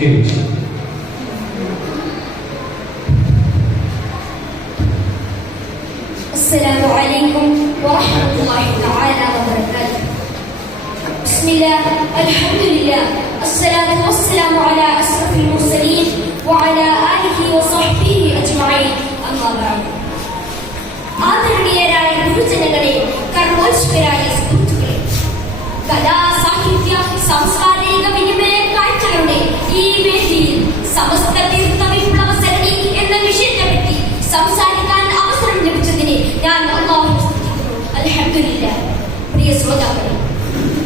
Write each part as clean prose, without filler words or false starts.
stage. السلام عليكم ورحمة الله تعالى وبركاته. بسم الله الحمد لله الصلاة والسلام على أشرف المرسلين وعلى آله وصحبه أجمعين. أما بعد. ആദരണീയരായ ഗുരുജനങ്ങളെ, കർമ്മോത്സുകരായ സുഹൃത്തുക്കളെ, കലാ സാഹിത്യ സാംസ്കാരിക വിനിമയ കാഴ്ചകളുടെ ഈ വേദിയിൽ സമസ്ത തീർത്ഥ വിപ്ലവ സരണി എന്ന വിഷയത്തെ പറ്റി സംസാരിക്കാൻ അവസരം ലഭിച്ചതിന് ഞാൻ അല്ലാഹുവെ സ്തുതിക്കുന്നു. അൽഹംദുലില്ലാഹ്. പ്രിയ ശ്രോതാക്കളെ,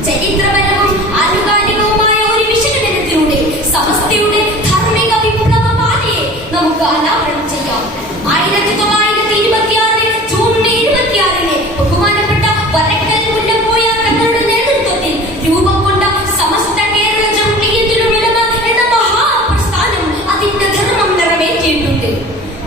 ചരിത്രപരവും ആനുകാലികവുമായ ഒരു വിശകലനത്തിലൂടെ സമസ്തയുടെ ധാർമ്മിക വിപ്ലവ പാതയെ നമുക്ക് അനാവരണം ചെയ്യാം. 1926 ജൂൺ 26 ബഹുമാനപ്പെട്ട വരക്കൽ മുല്ലക്കോയ തങ്ങളുടെ നേതൃത്വത്തിൽ രൂപം കൊണ്ട സമസ്ത കേരള ജംഇയ്യത്തുൽ ഉലമ എന്ന മഹാപ്രസ്ഥാനം അതിന്റെ ധർമ്മം നിറവേറ്റിയിട്ടുണ്ട്.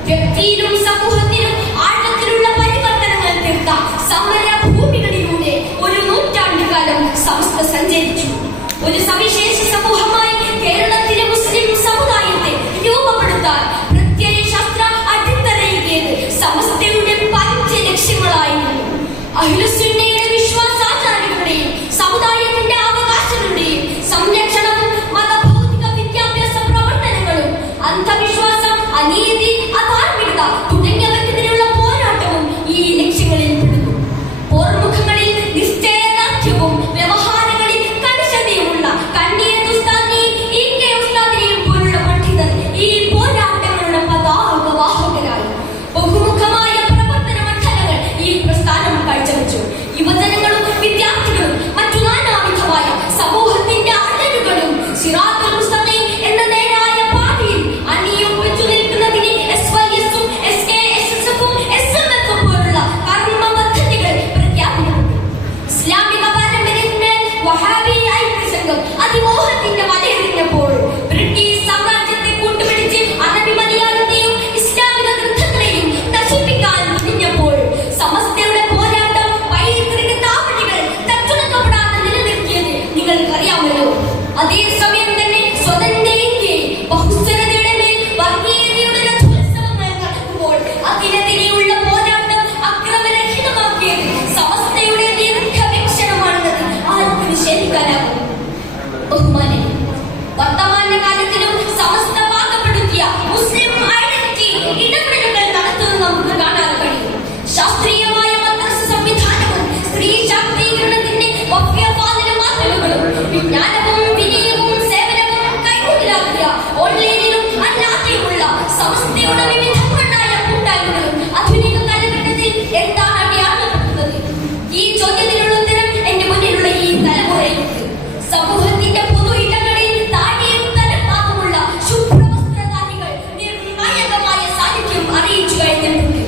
വ്യക്തിയിലും സമൂഹത്തിലും ആഴത്തിലുള്ള പരിവർത്തനങ്ങൾ തീർത്ത സമര ഭൂമികളിലൂടെ ഒരു നൂറ്റാണ്ടുകാലം സമസ്ത സഞ്ചരിച്ചു. ഒരു സവിശേഷ സമൂഹമായി കേരളത്തിലെ മുസ്ലിം സമുദായത്തെ രൂപപ്പെടുത്താൻ പ്രത്യയശാസ്ത്ര അടിത്തറയിലേത് സമസ്തയുടെ 5 ലക്ഷ്യങ്ങളായിരുന്നു. അഹ്ലുസുന്നയുടെ വിശ്വാസാചാരങ്ങളുടെയും സമുദായത്തിന്റെ അവകാശങ്ങളുടെയും സംരക്ഷണവും മതഭൗതിക വിദ്യാഭ്യാസ പ്രവർത്തനങ്ങളും അന്ധവിശ്വാസം, അനീതി, അധാർമികത തുടങ്ങിയവർക്കെതിരെയുള്ള പോരാട്ടവും ഈ ലക്ഷ്യങ്ങളിൽ പെടുന്നു. പോർമുഖങ്ങളിൽ നിശ്ചയദാർഢ്യവും വ്യവഹാരങ്ങളിൽ കണിശതയുമുള്ള കണ്ണിയത്ത് ഉസ്താദിനെയും EK ഉസ്താദിനെയും പോലുള്ള പണ്ഡിതർ ഈ പോരാട്ടങ്ങളുടെ പതാകവാഹകരായി. ബഹുമുഖമായ പ്രവർത്തന മണ്ഡലങ്ങൾ ഈ പ്രസ്ഥാനം കാഴ്ചവെച്ചു. യുവജനങ്ങളും വിദ്യാർത്ഥികളും മറ്റു നാനാവിധമായ സമൂഹത്തിന്റെ അടരുകളും സിറാത്തുൽ മുസ്തഖീം എന്ന നേരായ പാതയിൽ അണിയൊപ്പിച്ചു നിൽക്കുന്നതിന് SYS-ഉം SKSS-ഉം SMF-ഉം പോലുള്ള കർമ്മ പദ്ധതികൾ പ്രഖ്യാപിക്കുന്നു. ഇസ്ലാമിക പാരമ്പര്യത്തിന്മേൽ വഹാബി ഐക്യസംഘം അതിമോഹത്തിന്റെ വലയെറിഞ്ഞപ്പോൾ ബ്രിട്ടീഷ് സാമ്രാജ്യത്തെ കൂട്ടുപിടിച്ച് അറബി മലയാളത്തെയും ഇസ്ലാമിക ഗ്രന്ഥങ്ങളെയും നശിപ്പിക്കാൻ തുനിഞ്ഞപ്പോൾ സമസ്തയുടെ പോരാട്ടം പൈതൃക താവഴികൾ തച്ചുടക്കപ്പെടാതെ നിലനിർത്തിയത് നിങ്ങൾക്കറിയാമല്ലോ. അതേസമയം തന്നെ സ്വതന്ത്ര ഇന്ത്യയിൽ ബഹുസ്വരതയുടെ മേൽ വർഗീയതയുടെ രഥോത്സവങ്ങൾ നടക്കുമ്പോൾ അതിനെതിരെയുള്ള പോരാട്ടം അക്രമരഹിതമാക്കിയത് സമസ്തയുടെ ദീർഘവീക്ഷണമാണെന്നത് ആർക്ക് നിഷേധിക്കാനാകും? ബഹുമാനെ, വർത്തമാനകാലത്തിലും സമസ്ത പാകപ്പെടുത്തിയ മുസ്ലിം ഐഡന്റിറ്റി ഇടപെടലുകൾ നടത്തുന്നത് നമുക്ക് കാണാൻ കഴിയും. ശാസ്ത്രീയമായ മദ്രസ സംവിധാനവും സ്ത്രീ ശാക്തീകരണത്തിന്റെ ഭവ്യപാലന മാതൃകകളും വിജ്ഞാനവും വിനയവും സേവനവും കൈമുതലാക്കിയ ഓൺലൈനിലും അല്ലാതെയുമുള്ള സമസ്തയുടെ വിവിധങ്ങളായ കൂട്ടായ്മകളും ആധുനിക കാലഘട്ടത്തിൽ എന്താണ് അടയാളപ്പെടുത്തുന്നത്? ഈ ചോദ്യത്തിനുള്ള ഉത്തരം എന്റെ മുന്നിലുള്ള ഈ തലമുറയുണ്ട്. സമൂഹത്തിന്റെ പൊതു ഇടങ്ങളിൽ താടിയും തലപ്പാവുമുള്ള ശുഭ്രവസ്ത്രധാരികൾ നിർണായകമായ സാന്നിധ്യം അറിയിച്ചു കഴിഞ്ഞിട്ടുണ്ട്.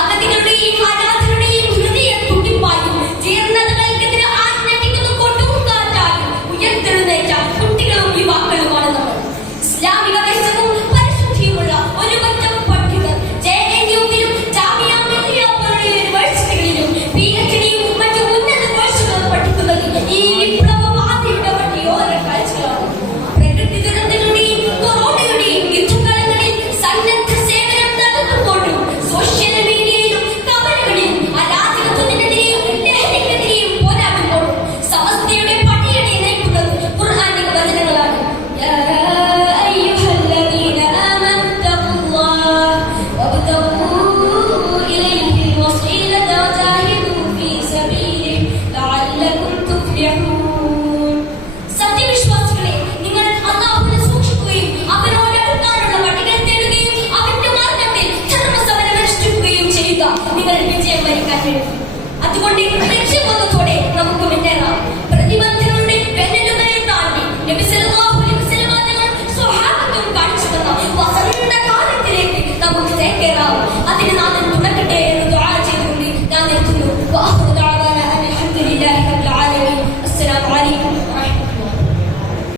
അഗതികളുടെയും അനാഥരുടെയും ഹൃദയ തുടിപ്പായും ജീർണതകൾക്കെതിരെ ആജ്ഞാപിക്കുന്ന കൊടുങ്കാറ്റായും ഉയർത്തെഴുന്നേറ്റ കുട്ടികളും യുവാക്കളുമാണ് നമ്മൾ. ഇസ്ലാമിക വശവും പരിശുദ്ധിയുമുള്ള ഒരു പറ്റം പണ്ഡിതർ JNU-വിലും ജാമിഅ മില്ലിയ പോലുള്ള യൂണിവേഴ്സിറ്റികളിലും PhD-യും മറ്റു ഉന്നത കോഴ്സുകളും പഠിക്കുന്നത് ഈ വിപ്ലവ പാതയുടെ വഴിയോര കാഴ്ചകളാണ്. പ്രകൃതി ദുരന്തങ്ങളുടെയും കൊറോണയുടെയും യുദ്ധകാലങ്ങളിൽ സന്നദ്ധ സേവനം നടത്തുമ്പോഴും സോഷ്യൽ മീഡിയയിലും കവലകളിലും അരാജകത്വത്തിനെതിരെയും ലഹരിക്കെതിരെയും പോരാടുമ്പോഴും സമസ്തയുടെ പണിയടി നയിക്കുന്നത് ഖുർആനിക വചനങ്ങളാണ്. യാ അയ്യുഹല്ലദീന ആമനൂ തഖുല്ലാഹ വബ്തഗൂ ഇലൈഹിൽ വസീലത വജാഹിദൂ ഫീ സബീലിഹി ലഅല്ലകും തുഫ്ലിഹൂൻ. സത്യവിശ്വാസികളെ, നിങ്ങൾ അല്ലാഹുവിനെ സൂക്ഷിക്കുകയും അവനോട് അടുക്കാനുള്ള വഴികൾ തേടുകയും അവന്റെ മാർഗത്തിൽ ധർമ്മസമരം അനുഷ്ഠിക്കുകയും ചെയ്യുക. നിങ്ങൾ വിജയം വരിക്കാൻ കഴിയും. അതുകൊണ്ട് ലക്ഷ്യബോധത്തോടെ നമുക്ക് മുന്നേറാം. പ്രതിബദ്ധ